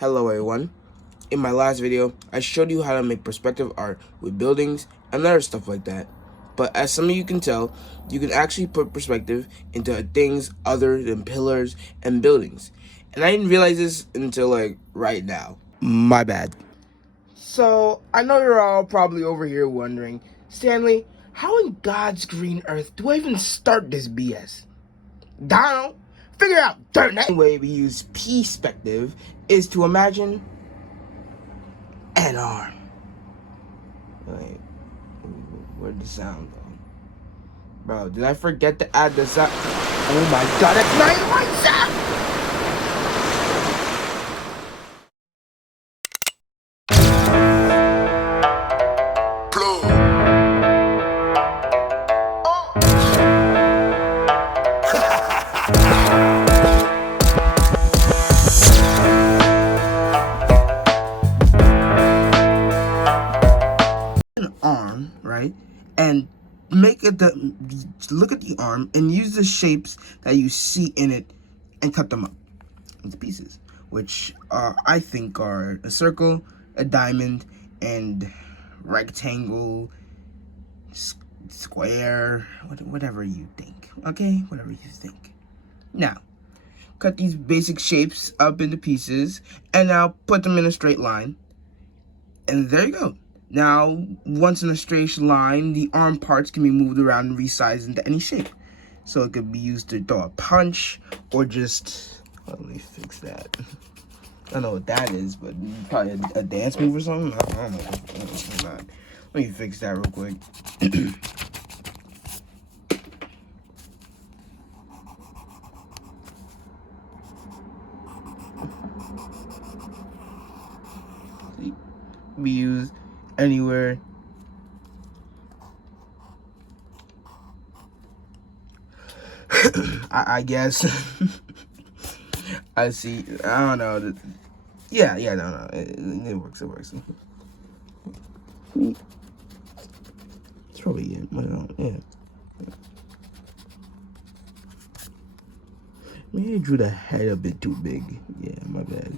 Hello everyone. In my last video, I showed you how to make perspective art with buildings and other stuff like that. But as some of you can tell, you can actually put perspective into things other than pillars and buildings. And I didn't realize this until like right now. My bad. So, I know you're all probably over here wondering, Stanley, how in God's green earth do I even start this BS? Donald, figure it out, darn it! The way we use perspective is to imagine an arm. Wait, where'd the sound go? Bro, did I forget to add the sound? Oh my god, that's not even my sound! An arm, right? And make it look at the arm and use the shapes that you see in it and cut them up into pieces, which I think are a circle, a diamond, and rectangle, square, whatever you think. Okay, whatever you think. Now, cut these basic shapes up into pieces, and now put them in a straight line. And there you go. Now, once in a straight line, the arm parts can be moved around and resized into any shape. So it could be used to throw a punch, or just, let me fix that. I don't know what that is, but probably a dance move or something. I don't know. Let me fix that real quick. Be used anywhere. I guess. I see. I don't know. Yeah, no. It works. It's probably it. Yeah. Maybe I drew the head a bit too big. Yeah, my bad.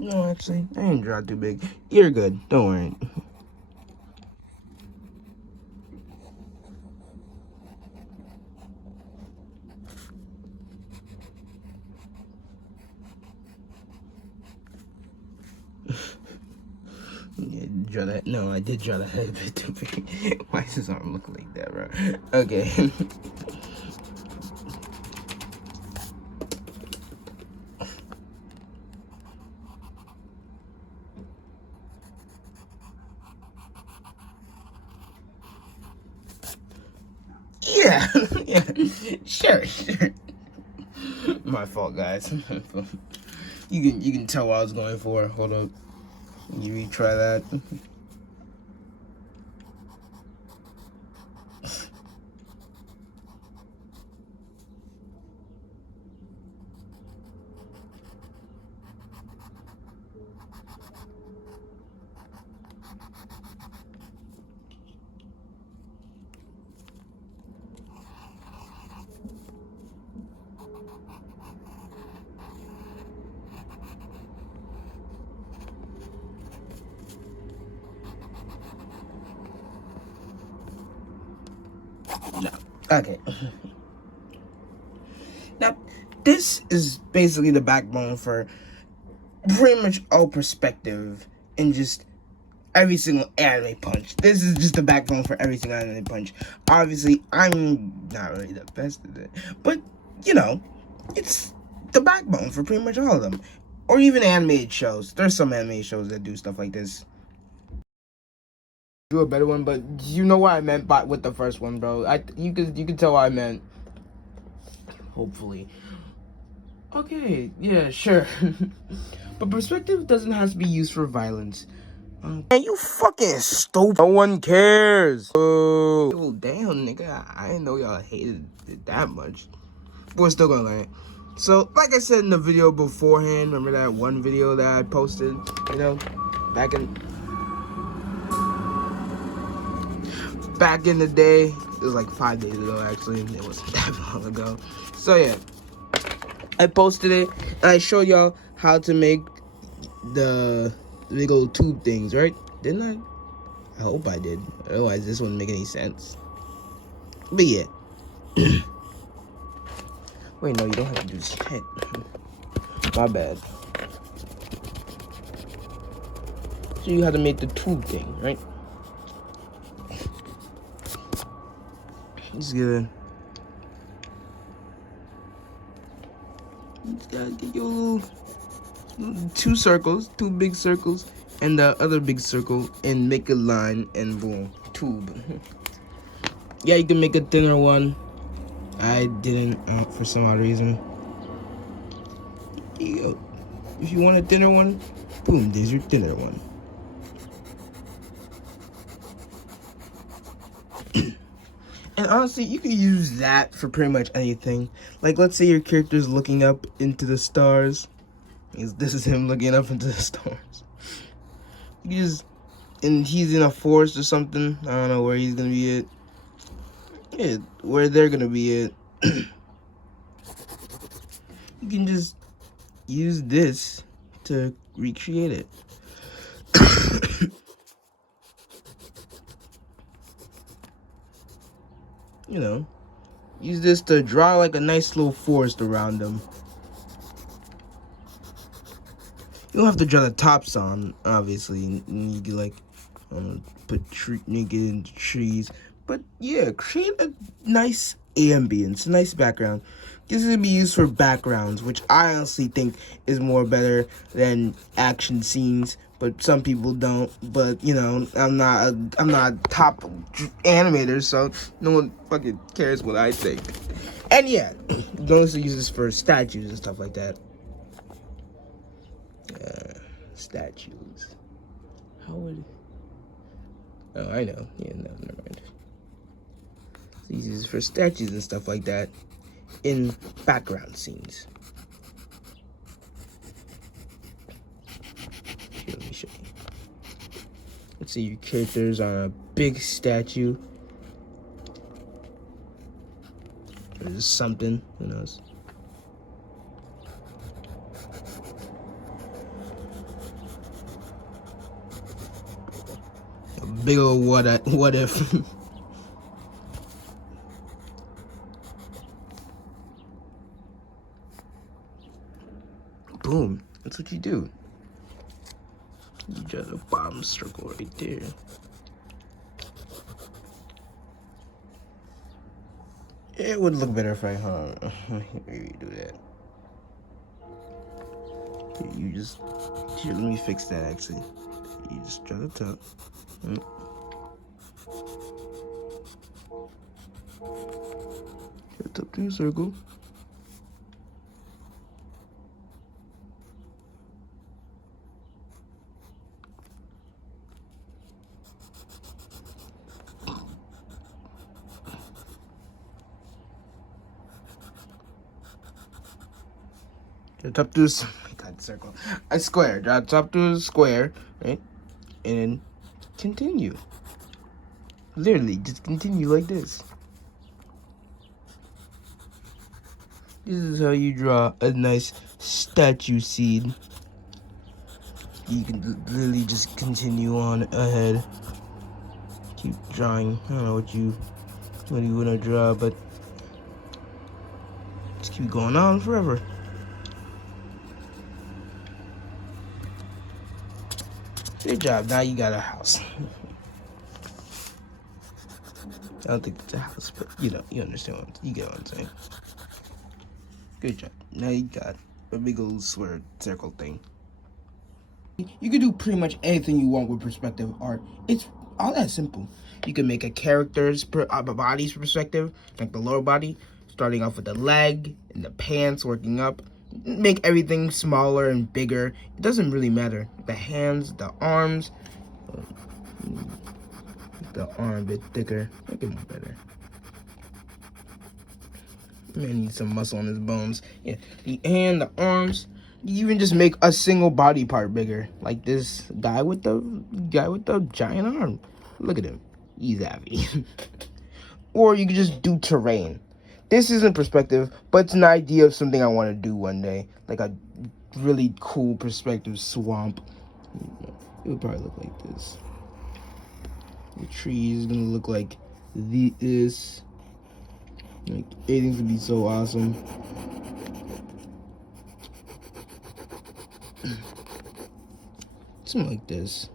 No, actually, I didn't draw too big. You're good. Don't worry. Yeah, draw that. No, I did draw the head a bit too big. Why does his arm look like that, bro? Okay. Yeah, sure. My fault, guys. You can tell what I was going for. Hold up. You retry that. No. Okay. Now, this is basically the backbone for pretty much all perspective in just every single anime punch. This is just the backbone for every single anime punch. Obviously, I'm not really the best at it, but, you know, it's the backbone for pretty much all of them. Or even animated shows. There's some animated shows that do stuff like this. Do a better one, but you know what I meant with the first one, bro. You could tell what I meant. Hopefully. Okay, yeah, sure. But perspective doesn't have to be used for violence. Man, you fucking stupid. No one cares. Oh, damn, nigga. I didn't know y'all hated it that much. But we're still gonna learn it. So, like I said in the video beforehand, remember that one video that I posted, you know, back in the day, It was like 5 days ago, actually. It wasn't that long ago. So yeah, I posted it and I showed y'all how to make the big old tube things, right? Didn't I? I hope I did. Otherwise, this wouldn't make any sense. But yeah. Wait, no, you don't have to do shit. My bad. So you have to make the tube thing, right? Just gotta get your little 2 circles, 2 big circles, and the other big circle, and make a line, and boom, tube. Yeah, you can make a thinner one. I didn't, for some odd reason. Here you go. If you want a thinner one, boom, there's your thinner one. And honestly, you can use that for pretty much anything. Like, let's say your character's looking up into the stars. This is him looking up into the stars. You just, and he's in a forest or something. I don't know where he's gonna be at. Yeah, where they're gonna be at. You can just use this to recreate it. You know, use this to draw like a nice little forest around them. You don't have to draw the tops on, obviously. You can like make it into trees. But yeah, create a nice ambience, a nice background. This is gonna be used for backgrounds, which I honestly think is more better than action scenes. But some people don't. But you know, I'm not a top animator, so no one fucking cares what I think. And yeah, you can also use this for statues and stuff like that. Statues. How would? Oh, I know. Yeah, no, never mind. So use this for statues and stuff like that in background scenes. Here, let me show you. Let's say your character's on a big statue. Or just something, who knows? A big old what if. Boom. That's what you do. You draw the bottom circle right there. It would look better if I maybe do that. You just here, let me fix that actually. You just draw the top. Get up to your circle. Get up to this, circle. A square. Drop up to a square, right? And then continue. Literally, just continue like this. This is how you draw a nice statue seed. You can literally just continue on ahead. Keep drawing. I don't know what you want to draw, but just keep going on forever. Good job. Now you got a house. I don't think it's a house, but you know, you understand you get what I'm saying. Good job. Now you got a big old square circle thing. You can do pretty much anything you want with perspective art. It's all that simple. You can make a character's body's perspective, like the lower body, starting off with the leg and the pants, working up. Make everything smaller and bigger. It doesn't really matter. The hands, the arms, the arm a bit thicker. Make it more better. Man needs some muscle on his bones. Yeah, the hand, the arms. You even just make a single body part bigger, like this guy with the giant arm. Look at him. He's happy. or you could just do terrain. This isn't perspective, but it's an idea of something I want to do one day, like a really cool perspective swamp. It would probably look like this. The tree is gonna look like this. Like, everything's gonna be so awesome. Something like this.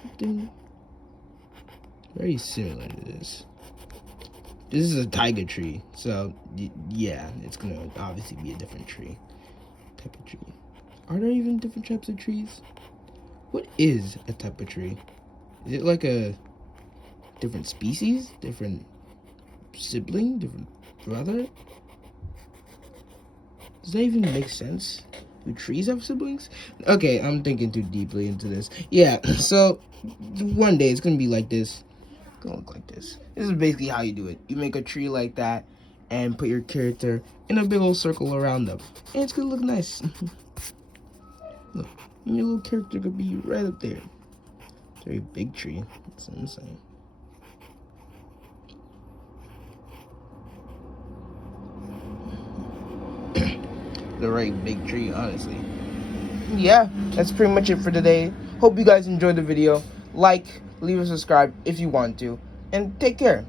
Something very similar to this. This is a tiger tree, so yeah, it's gonna obviously be a different tree. Type of tree. Are there even different types of trees? What is a type of tree? Is it like a different species? Different sibling? Different brother? Does that even make sense? Do trees have siblings? Okay, I'm thinking too deeply into this. Yeah, so one day it's gonna be like this. It's gonna look like this. This is basically how you do it. You make a tree like that and put your character in a big old circle around them. And it's gonna look nice. Look, and your little character could be right up there. It's a very big tree. It's insane. The right big tree, honestly. Yeah, that's pretty much it for today. Hope you guys enjoyed the video. Like, leave a subscribe if you want to, and take care.